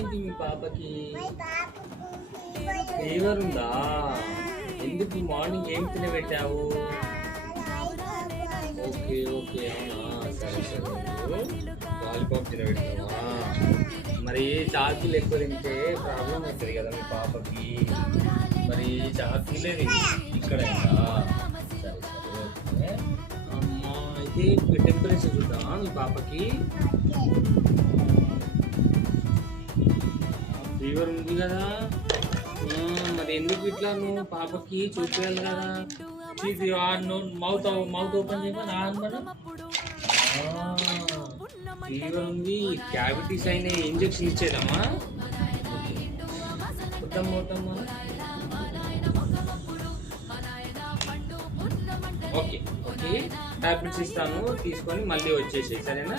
ఏంటి మీ పాపకి? ఫీవర్ ఉందా? ఎందుకు మార్నింగ్ ఏం తినబెట్టావు? ఓకే ఓకే, అవునా, సరే సరే. లాలీపాప్ తినబెట్టావా? మరి చాకులు ఎక్కువ తింటే ప్రాబ్లం అవుతుంది కదా మీ పాపకి. మరి చాకులేదు ఇక్కడ సరే సరే ఓకే. అమ్మా అయితే టెంపరేచర్ చూద్దామా మీ పాపకి? ఫీవర్ ఉంది కదా, మరి ఎందుకు ఇట్లా నువ్వు పాపకి చూపించాలి కదా. మౌత్ మౌత్ ఓపెన్ చేయమని మనం ఫీవర్ ఉంది, క్యావిటీస్ అయినాయి, ఇంజెక్షన్ ఇచ్చేదమ్మా. వద్దమ్మా. ఓకే ఓకే, టాబ్లెట్స్ ఇస్తాను, తీసుకొని మళ్ళీ వచ్చేసేయి, సరేనా?